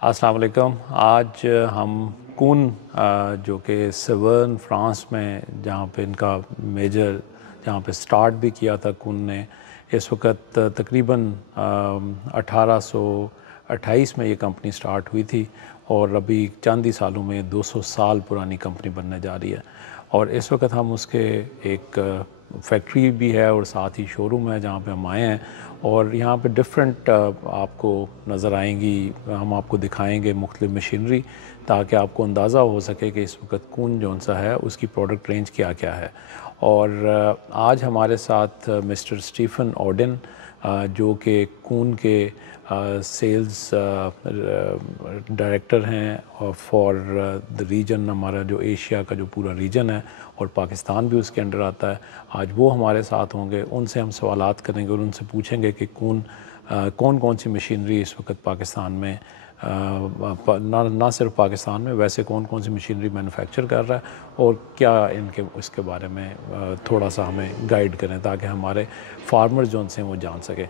अस्सलाम वालेकुम। आज हम कून जो कि सेवर्न फ्रांस में जहाँ पे इनका मेजर जहाँ पे स्टार्ट भी किया था कून ने, इस वक्त तकरीबन 1828 में ये कंपनी स्टार्ट हुई थी और अभी चंद ही सालों में 200 साल पुरानी कंपनी बनने जा रही है। और इस वक्त हम उसके एक फैक्ट्री भी है और साथ ही शोरूम है जहाँ पे हम आए हैं और यहाँ पे डिफरेंट आपको नज़र आएंगी, हम आपको दिखाएंगे मुख्तलिफ मशीनरी ताकि आपको अंदाज़ा हो सके कि इस वक्त कून जौन सा है उसकी प्रोडक्ट रेंज क्या क्या है। और आज हमारे साथ मिस्टर स्टीफन ऑर्डन जो कि कून के सेल्स डायरेक्टर हैं फॉर द रीजन, हमारा जो एशिया का जो पूरा रीजन है और पाकिस्तान भी उसके अंडर आता है। आज वो हमारे साथ होंगे, उनसे हम सवालात करेंगे और उनसे पूछेंगे कि कौन कौन सी मशीनरी इस वक्त पाकिस्तान में ना सिर्फ पाकिस्तान में, वैसे कौन कौन सी मशीनरी मैन्युफैक्चर कर रहा है और क्या इनके इसके बारे में थोड़ा सा हमें गाइड करें ताकि हमारे फार्मर्स जो उनसे वो जान सकें।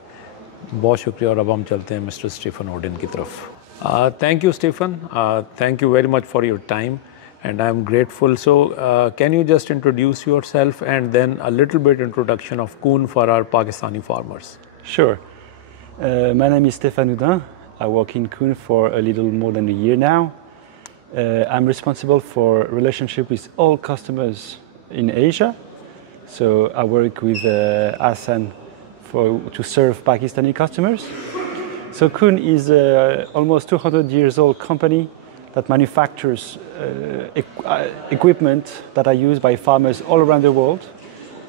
बहुत शुक्रिया। और अब हम चलते हैं मिस्टर स्टीफन ऑर्डन की तरफ। Thank you Stephen, thank you very much for your time and I'm grateful. So can you just introduce yourself and then a little bit introduction of KUHN for our Pakistani farmers? Sure. My name is Stéphane Houdin. I work in KUHN for a little more than a year now. I'm responsible for relationship with all customers in Asia. So I work with Hassan to serve Pakistani customers. So KUHN is almost 200 years old company that manufactures equipment that are used by farmers all around the world.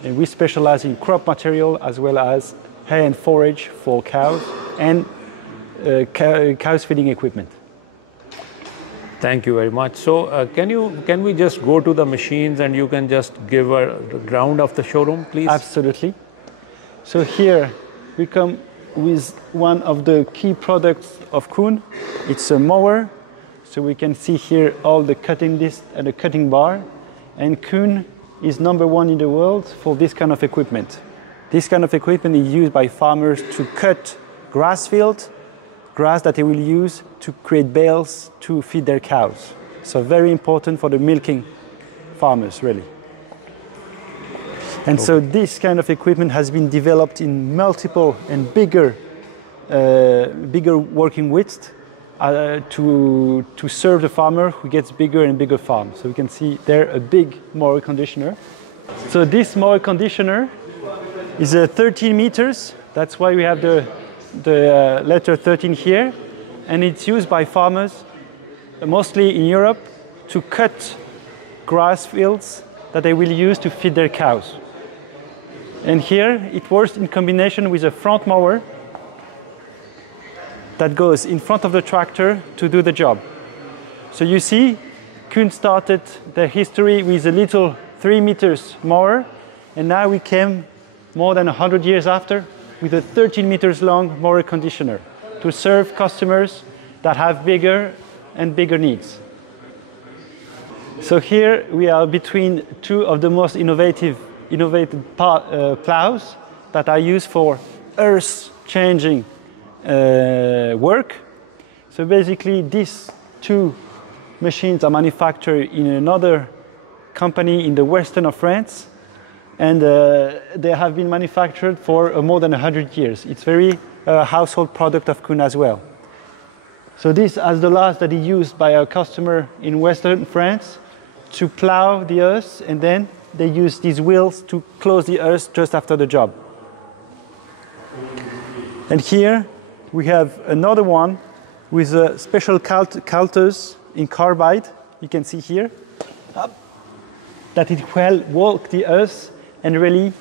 And we specialize in crop material as well as hay and forage for cows and cows feeding equipment. Thank you very much. So can we just go to the machines and you can just give a round of the showroom, please? Absolutely. So here we come with one of the key products of KUHN. It's a mower. So we can see here all the cutting disc and the cutting bar. And KUHN is #1 in the world for this kind of equipment. This kind of equipment is used by farmers to cut grass field, grass that they will use to create bales to feed their cows. So very important for the milking farmers, really. And so this kind of equipment has been developed in multiple and bigger working widths. To serve the farmer who gets bigger and bigger farms. So we can see there a big mower conditioner. So this mower conditioner is 13 meters. That's why we have the letter 13 here. And it's used by farmers, mostly in Europe, to cut grass fields that they will use to feed their cows. And here it works in combination with a front mower that goes in front of the tractor to do the job. So you see, KUHN started their history with a little 3 meters mower, and now we came more than 100 years after with a 13 meters long mower conditioner to serve customers that have bigger and bigger needs. So here we are between two of the most innovative plows that are used for earth changing work. So basically these two machines are manufactured in another company in the western of France, and they have been manufactured for more than 100 years. It's very household product of KUHN as well. So this is the last that is used by our customer in western France to plow the earth, and then they use these wheels to close the earth just after the job. And here we have another one with special coulters in carbide. You can see here that it will walk the earth, and really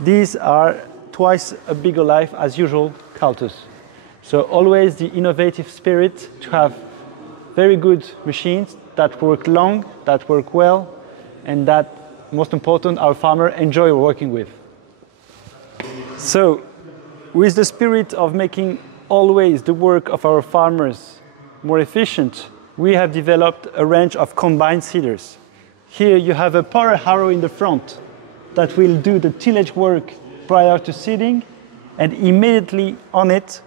these are twice a bigger life as usual coulters. So always the innovative spirit to have very good machines that work long, that work well, and that, most important, our farmer enjoy working with. So with the spirit of making always the work of our farmers more efficient, we have developed a range of combine seeders. Here you have a power harrow in the front that will do the tillage work prior to seeding, and immediately on it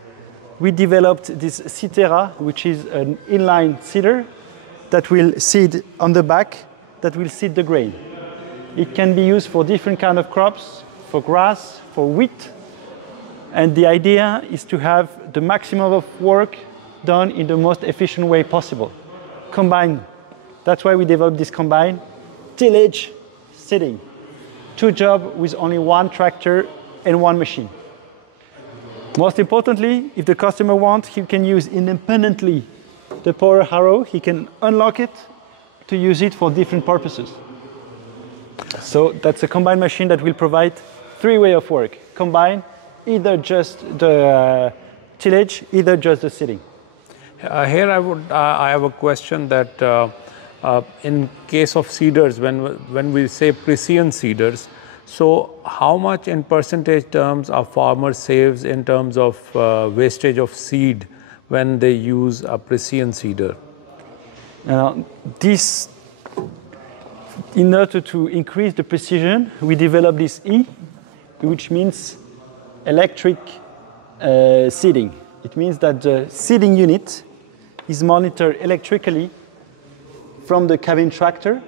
we developed this Citera, which is an inline seeder that will seed on the back, that will seed the grain. It can be used for different kind of crops, for grass, for wheat. And the idea is to have the maximum of work done in the most efficient way possible. Combine. That's why we developed this combine. Tillage, seeding. 2 jobs with only 1 tractor and 1 machine. Most importantly, if the customer wants, he can use independently the power harrow. He can unlock it to use it for different purposes. So that's a combine machine that will provide 3 ways of work. Combine, either just the tillage, either just the seeding. Here I have a question that in case of seeders, when we say precision seeders, so how much in percentage terms a farmer saves in terms of wastage of seed when they use a precision seeder? In order to increase the precision, we developed this E, which means electric seeding. It means that the seeding unit is monitored electrically from the cabin tractor,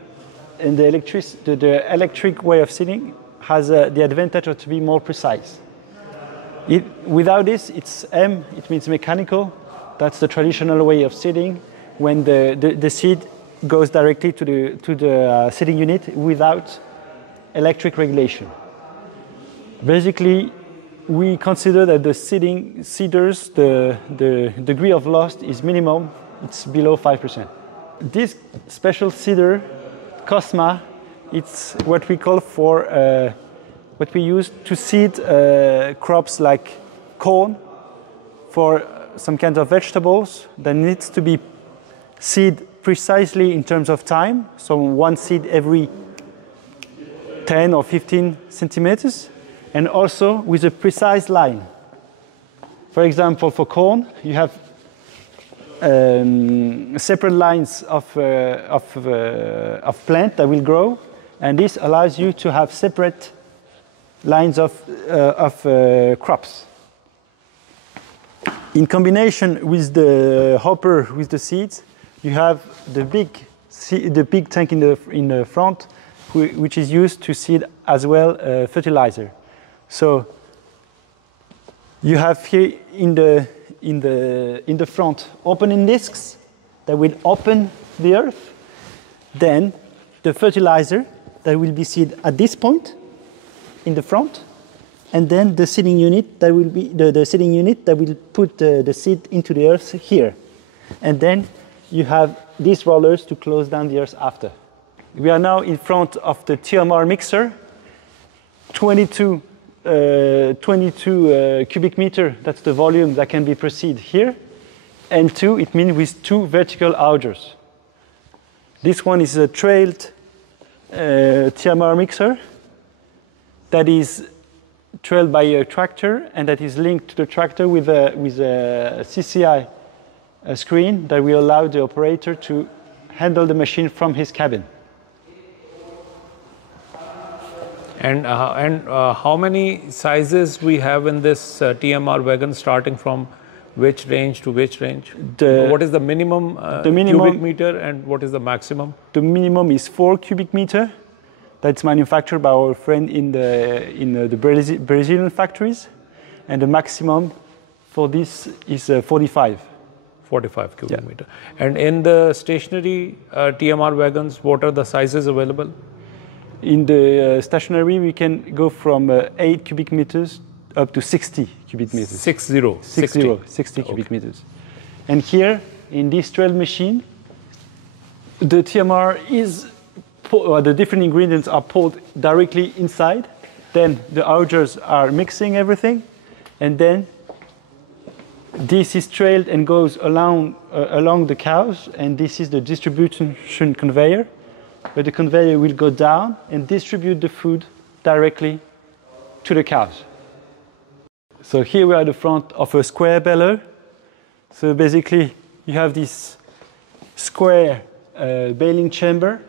and the electric way of seeding has the advantage of to be more precise. Without this, it's M, it means mechanical. That's the traditional way of seeding, when the seed goes directly to the seeding unit without electric regulation. Basically, we consider that the seeders, the degree of loss is minimum, it's below 5%. This special seeder, Cosma, it's what we call for, what we use to seed crops like corn, for some kinds of vegetables that needs to be seed precisely in terms of time, so 1 seed every 10 or 15 centimeters, and also with a precise line. For example, for corn, you have separate lines of plant that will grow, and this allows you to have separate lines of crops. In combination with the hopper with the seeds, you have the big tank in the front, which is used to seed as well fertilizer. So you have here in the front opening discs that will open the earth. Then the fertilizer that will be seeded at this point in the front, and then the seeding unit that will be the seeding unit that will put the seed into the earth here, and then you have these rollers to close down the earth after. We are now in front of the TMR mixer, 22 cubic meter, that's the volume that can be proceed here, and 2, it means with 2 vertical augers. This one is a trailed TMR mixer that is trailed by a tractor, and that is linked to the tractor with a CCI screen that will allow the operator to handle the machine from his cabin. And how many sizes we have in this TMR wagon, starting from which range to which range? What is the minimum, cubic meter, and what is the maximum? The minimum is 4 cubic meter. That's manufactured by our friend in the Brazilian factories, and the maximum for this is 45. 45 cubic meter. And in the stationary TMR wagons, what are the sizes available? In the stationary, we can go from 8 cubic meters up to 60 cubic meters. 60 cubic meters. And here, in this trail machine, the TMR is, the different ingredients are poured directly inside. Then the augers are mixing everything, and then this is trailed and goes along the cows, and this is the distribution conveyor, where the conveyor will go down and distribute the food directly to the cows. So here we are at the front of a square baler. So basically, you have this square baling chamber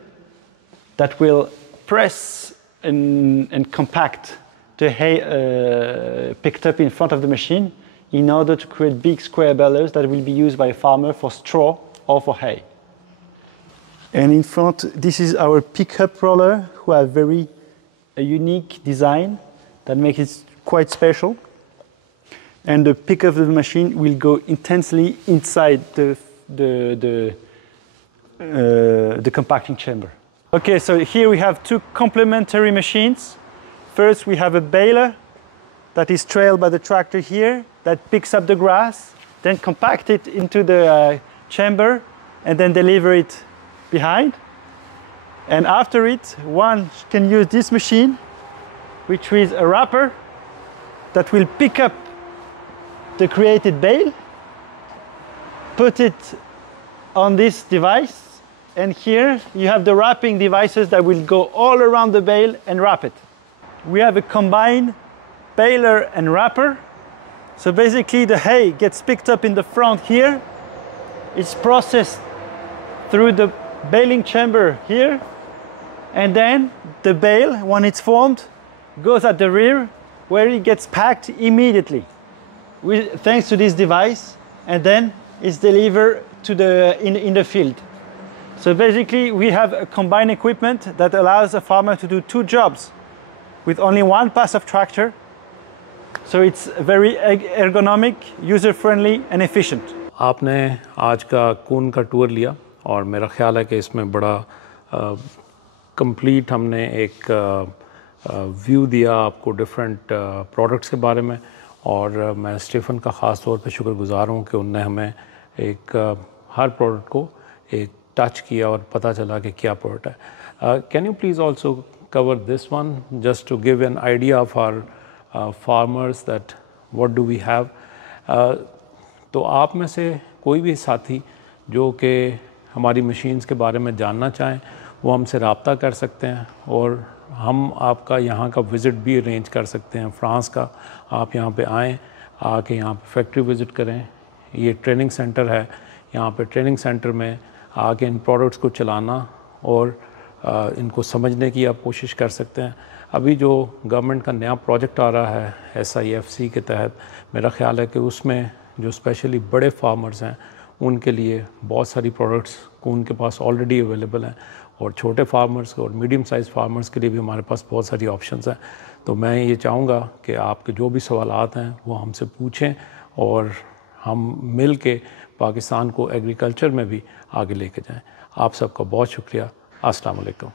that will press and compact the hay picked up in front of the machine. in order to create big square balers that will be used by a farmer for straw or for hay. And in front, this is our pickup roller, who have a unique design that makes it quite special. And the pickup of the machine will go intensely inside the compacting chamber. Okay, so here we have two complementary machines. First, we have a baler that is trailed by the tractor here, that picks up the grass, then compact it into the chamber, and then deliver it behind. And after it, one can use this machine, which is a wrapper that will pick up the created bale, put it on this device, and here you have the wrapping devices that will go all around the bale and wrap it. We have a combined baler and wrapper. So basically the hay gets picked up in the front here, it's processed through the baling chamber here, and then the bale, when it's formed, goes at the rear where it gets packed immediately thanks to this device, and then it's delivered to in the field. So basically we have a combined equipment that allows a farmer to do two jobs with only one pass of tractor. So it's very ergonomic, user-friendly and efficient. आपने आज का कून का tour लिया और मेरा ख्याल है कि इसमें बड़ा कंप्लीट हमने एक व्यू दिया आपको डिफरेंट प्रोडक्ट्स के बारे में, और मैं स्टीफन का ख़ास तौर पे शुक्रगुज़ार हूँ कि उनने हमें एक हर प्रोडक्ट को एक टच किया और पता चला कि क्या प्रोडक्ट है. Can you please also cover this one just to give an idea of our farmers that what do we have. तो आप में से कोई भी साथी जो कि हमारी मशीन्स के बारे में जानना चाहें वो हमसे रब्ता कर सकते हैं, और हम आपका यहाँ का विज़िट भी अरेंज कर सकते हैं फ्रांस का. आप यहाँ पे आएँ, आके यहाँ पे फैक्ट्री विज़िट करें. ये ट्रेनिंग सेंटर है, यहाँ पे ट्रेनिंग सेंटर में आके इन प्रोडक्ट्स को चलाना और इनको समझने की आप कोशिश कर सकते हैं. अभी जो गवर्नमेंट का नया प्रोजेक्ट आ रहा है SIFC के तहत, मेरा ख्याल है कि उसमें जो स्पेशली बड़े फार्मर्स हैं उनके लिए बहुत सारी प्रोडक्ट्स उनके पास ऑलरेडी अवेलेबल हैं, और छोटे फार्मर्स और मीडियम साइज़ फार्मर्स के लिए भी हमारे पास बहुत सारी ऑप्शंस हैं. तो मैं ये चाहूँगा कि आपके जो भी सवालात हैं वो हमसे पूछें, और हम मिल के पाकिस्तान को एग्रीकल्चर में भी आगे लेके जाएं. आप सबका बहुत शुक्रिया. अस्सलाम वालेकुम.